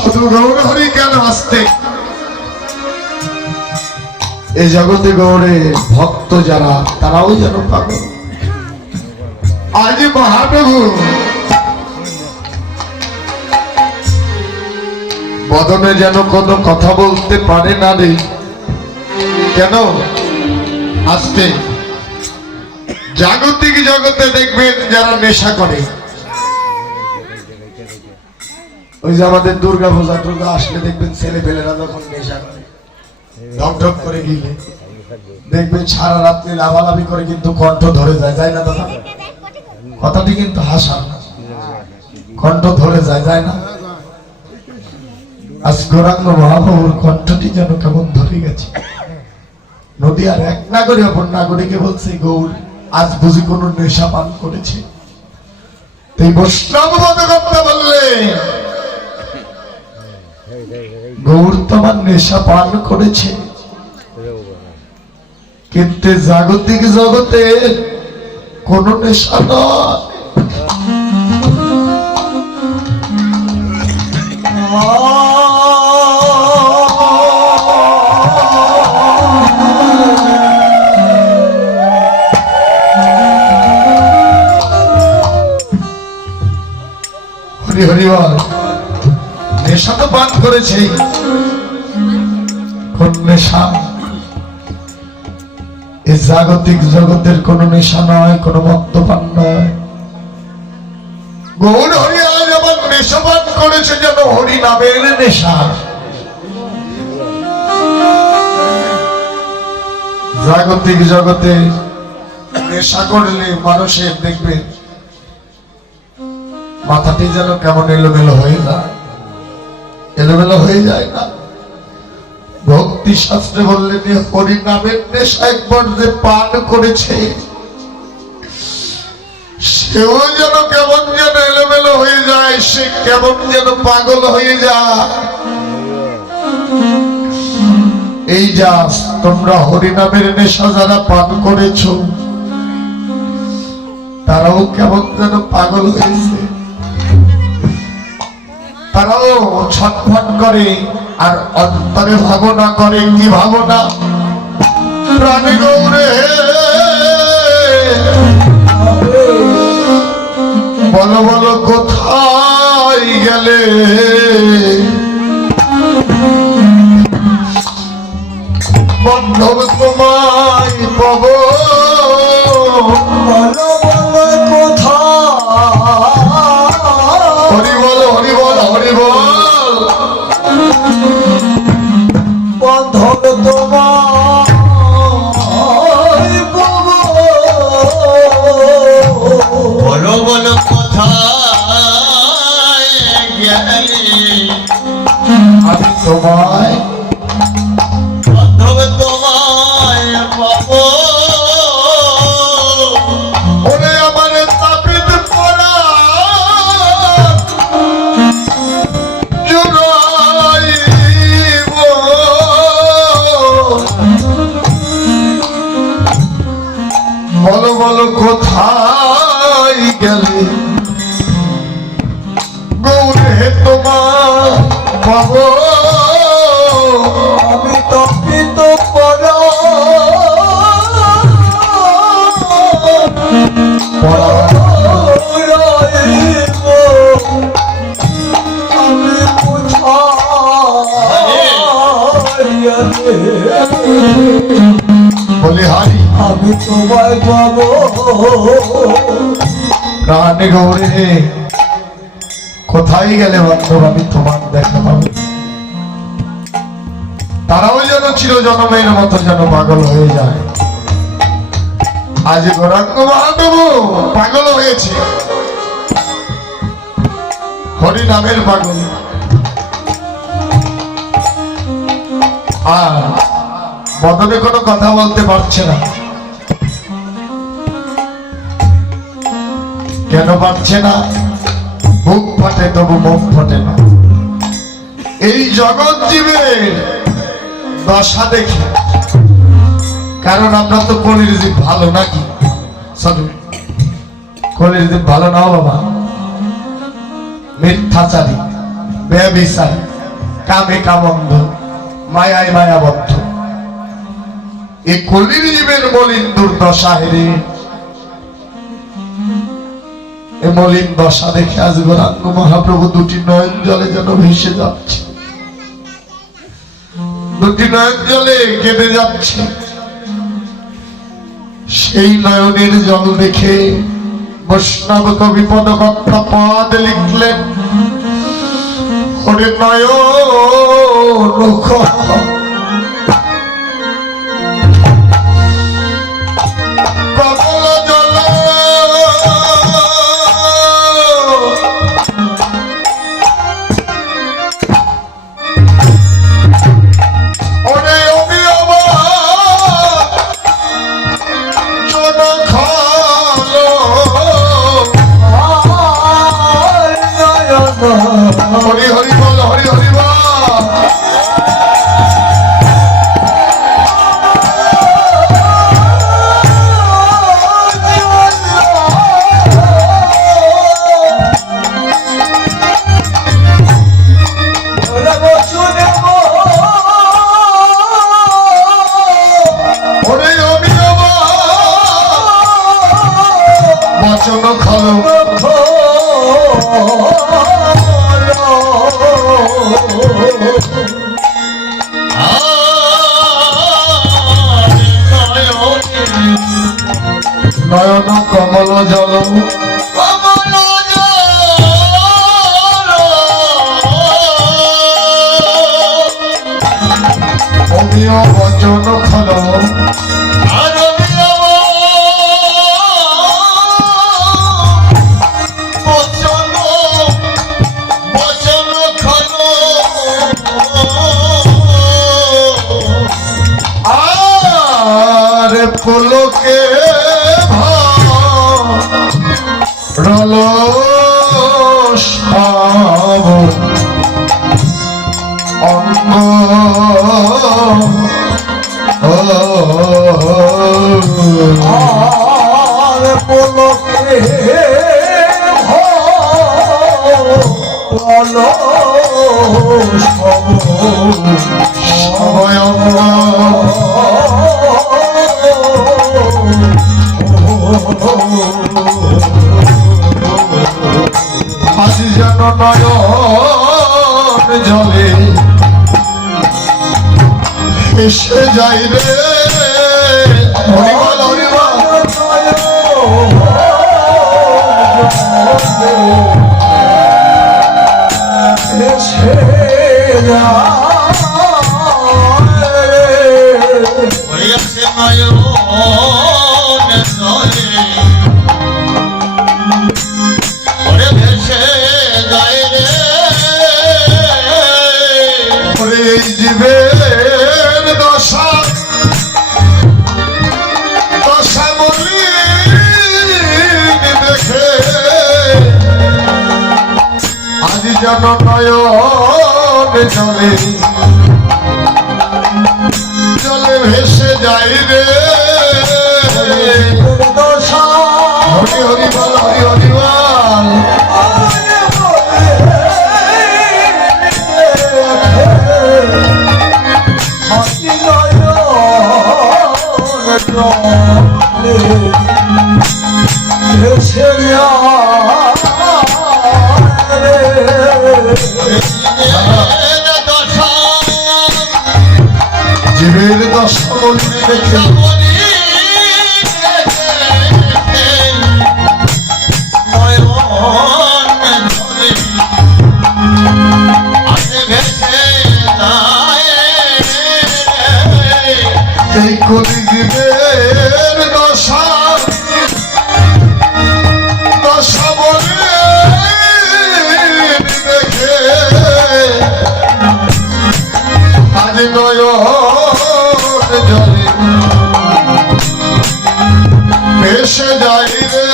শুধু গৌর হরি কেন আসতে, এই জগতে গৌরে ভক্ত যারা, তারাও যেন পাগল। আজ মহাপ্রভু বদনে যেন কোনো কথা বলতে পারে না রে। কেন আসতে? জাগতিক জগতে দেখবেন যারা নেশা করে, ওই যে আমাদের দুর্গা পূজা টুর্গা আসলে দেখবেন ছেলে পেলেরা যখন নেশা করে, ঢকঢক করে গিলে দেখবেন সারা রাত্রি লাভালাভি করে কিন্তু কণ্ঠ ধরে যায়, যায় না দাদা? কথাটি কিন্তু হাসার না, কণ্ঠ ধরে যায়, যায় না? আজ গৌরাঙ্গ মহাপ্রভুর কণ্ঠটি যেন কেমন ধরে গেছে। নদী আর এক নাগরী অপর নাগরীকে বলছে, গৌর আজ বুঝি কোন নেশা পান করেছে? এই বৈষ্ণব করতে বললে, গৌর তোমার নেশা পান করেছে, কিন্তু জাগতিক জগতে কোন নেশা নয়। হরি হরি বল। নেশা তো পান করেছে, কোন নেশা? এই জাগতিক জগতের কোন নেশা নয়, কোন মদ্যপান নয়। গৌর হরি আজ আবার নেশা পান করেছে, যেন হরি নামের নেশা। জাগতিক জগতে নেশা করলে মানুষের দেখবে মাথাটি যেন কেমন এলোমেলো হয়ে যায়, এলোমেলো হয়ে যায় না? ভক্তি শাস্ত্রে বললেন, হরি নামের নেশা একবার যে পান করেছে, সেও যেন কেমন যেন এলোমেলো হয়ে যায়, সে কেমন যেন পাগল হয়ে যায়। এই যা তোমরা হরি নামের নেশা যারা পান করেছ, তারাও কেমন যেন পাগল হয়েছে, তারাও ছটফট করে আর অন্তরে ভাবনা করে। কি ভাবনা? প্রাণী গৌরে বলো বলো কোথায় গেলে, বন্ধব তোমায় পাব, বলো বলো কোথায়। হরি বল হরি বল হরি বল। বন্ধব তোমায় পাব, বলো বলো কোথায় গেলে, আমি তোমায় বান্ধব তোমায় পাবো। ওরে পাবো আমি তপিত পর আমি বলি হারি আমি তোমায় পাবো প্রাণে গৌরে কোথায় গেলে বান্ধব আমি তোমার দেখা পাবো তারাও যেন চির জন্মের মতো যেন পাগল হয়ে যায় আজ গৌরাঙ্গ মহাপ্রভু পাগল হয়েছে হরি নামের পাগল আর বদনে কোনো কথা বলতে পারছে না কেন পারছে না বুক ফাটে তবু মুখ ফাটে না এই জগৎ জীবের দশা দেখি কারণ আমরা তো কলির জীব ভালো নাকি সাধু কলির জীব ভালো না বাবা মিথ্যাচারী ব্যভিচারী কামে কামন্ধ মায়ায় মায়াবদ্ধ এই কলির জীবের মলিন দুর্দশা হেরে এ মলিন দশা দেখে আজ গৌরাঙ্গ মহাপ্রভু দুটি নয়ন জলে যেন ভেসে যাচ্ছে দুটি নয়ন জলে কেঁদে যাচ্ছে সেই নয়নের জল দেখে বৈষ্ণব কবি পদকর্তা পদ লিখলেন ওরে নয়ন কমল জল ওরে অমি হরি হরি বল হরি হরি বল ওরে অমি বচন খলো নয়ন কমল জল কমল অমিয় বচন খল আর পুলকে রল অঙ্গ আর পলকে সময় আজ যেন নয়ন জলে এসে যাই রে হরিবল হরিবল ওরে এই জীবের দশা দশা মলিন দেখে আজ যেন নয়ন জলে জলে ভেসে যাই রে হরি হরি বল হরি হরি বল দেখে এই কলিযুগের দশা দশা বলে দেখে আজ নয়ন জলে ভেসে যাই রে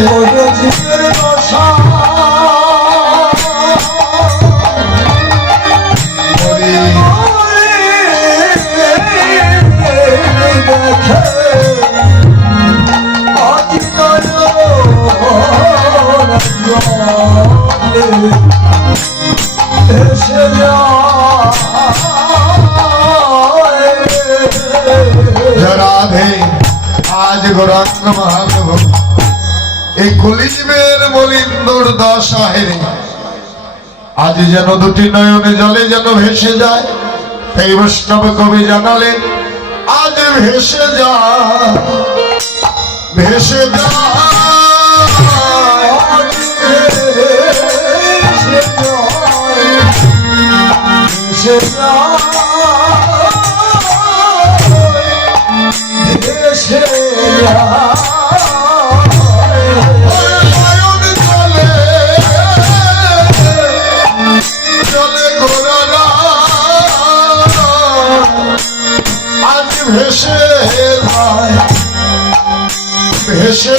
কলিযুগের দশা রাধে আজ গৌরাঙ্গ মহাপ্রভু এই কলিযুগের মলিন্দর দশা হেরে আজ যেন দুটি নয়নে জলে যেন ভেসে যায়। এই বৈষ্ণব কবি জানালেন আজ ভেসে যায় ভেসে জলে ঘোরা আজ ভেসে যায় ভেসে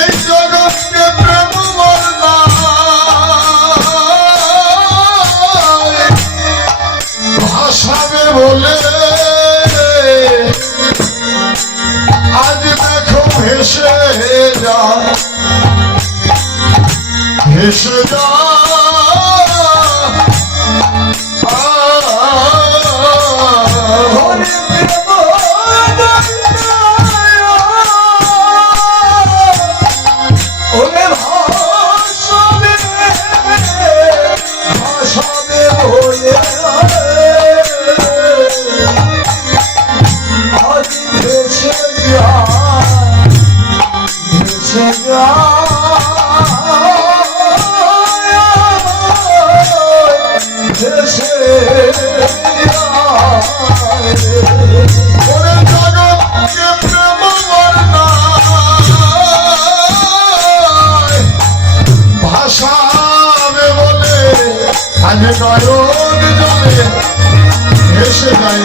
এই জগৎকে প্রেম ভাসাবে বলে আজ দেখো ভেসে যায় ভেসে ভাসাবে বলে আজ নয়ন জলে ভেসে যায়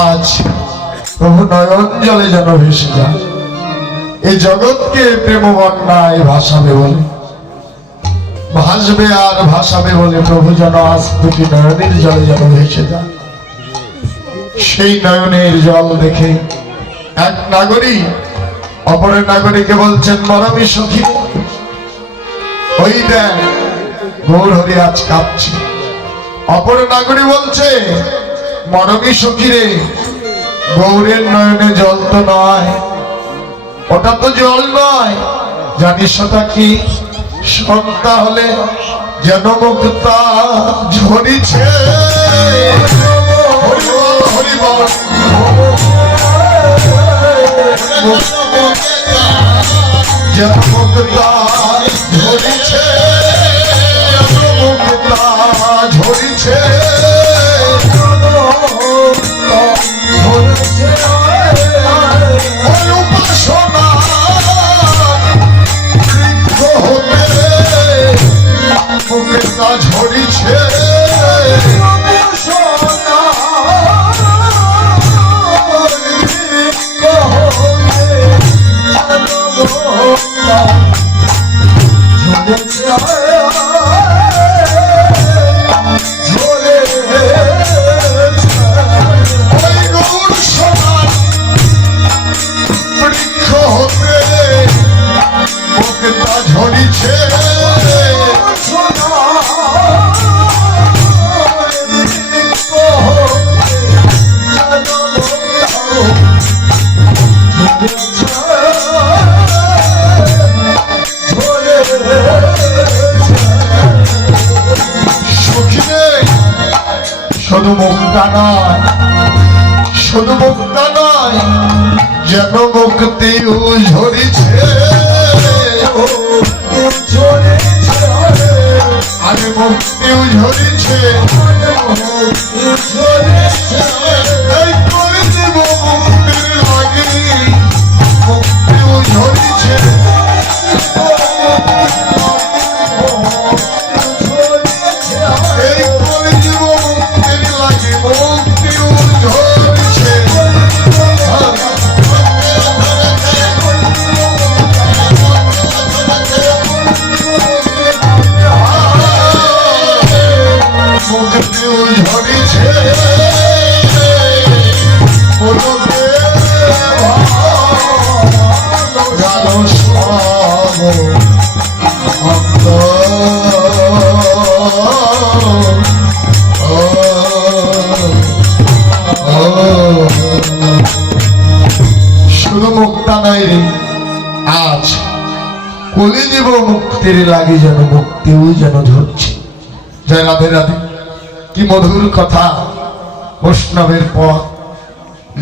আজ প্রভু নয়ন জলে যেন ভেসে যায় এই জগৎকে প্রেম বন্যায় ভাসাবে বলে ভাসবে আর ভাসাবে বলে প্রভু যেন আজ দুটি নয়নের জলে যেন ভেসে যায়। সেই নয়নের জল দেখে এক নাগরিক অপরের নাগরিককে বলছেন মরমী সখী ওই দেখ গৌর হরি আজ কাঁপছে। অপর নাগরিক বলছে মরমী সখী রে গৌরের নয়নে জল তো নয় ওটা তো জল নয় জানিস ওটা কি সন্তা হলে যেন মুক্তা ঝরিছে হরিবল হরিবল যেন মুক্তা ঝরিছে মুক্তা ঝরিছে ঝরিছে সখিরে শুধু মুক্তা নয়, শুধু মুক্তা নয়, যেন মুক্তি ঝরিছে, আরে মুক্তি ঝরিছে, এই করে দেব মুক্তির লাগে, মুক্তি ঝরিছে, এই করে দেব মুক্তির লাগে, মুক্তি ঝরিছে। মুক্তি ঝরিছে, বলবে ভালো সব শুধু মুক্তা নাই রে, আজ কলি জীব মুক্তির লাগে যেন মুক্তিও যেন ঝরছে। জয় রাধে রাধে। কি মধুর কথা, বৈষ্ণবের পদ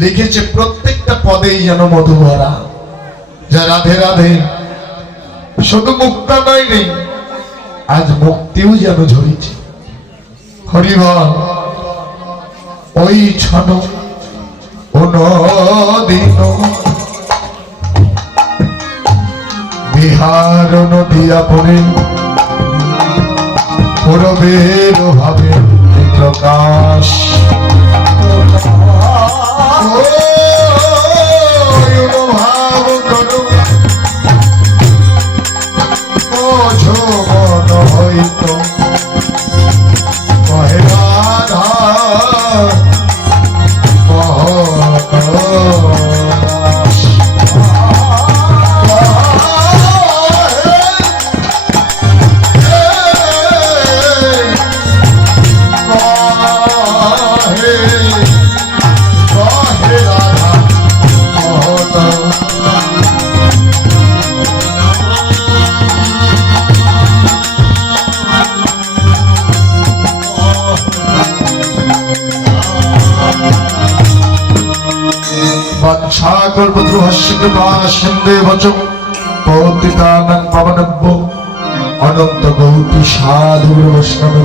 লিখেছে, প্রত্যেকটা পদেই যেন মধু ভরা। জয় রাধে রাধে। শুধু মুক্তা নয় রে, আজ মুক্তিও যেন ঝরিছে। হরিবল ওই ছন দিন বিহার নদিয়া পড়ে পূরবের ভাবে প্রকাশ, ভাব করো বোঝো মন হইত কহে রাধা অনন্ত গৌতী সাধুর বৈষ্ণব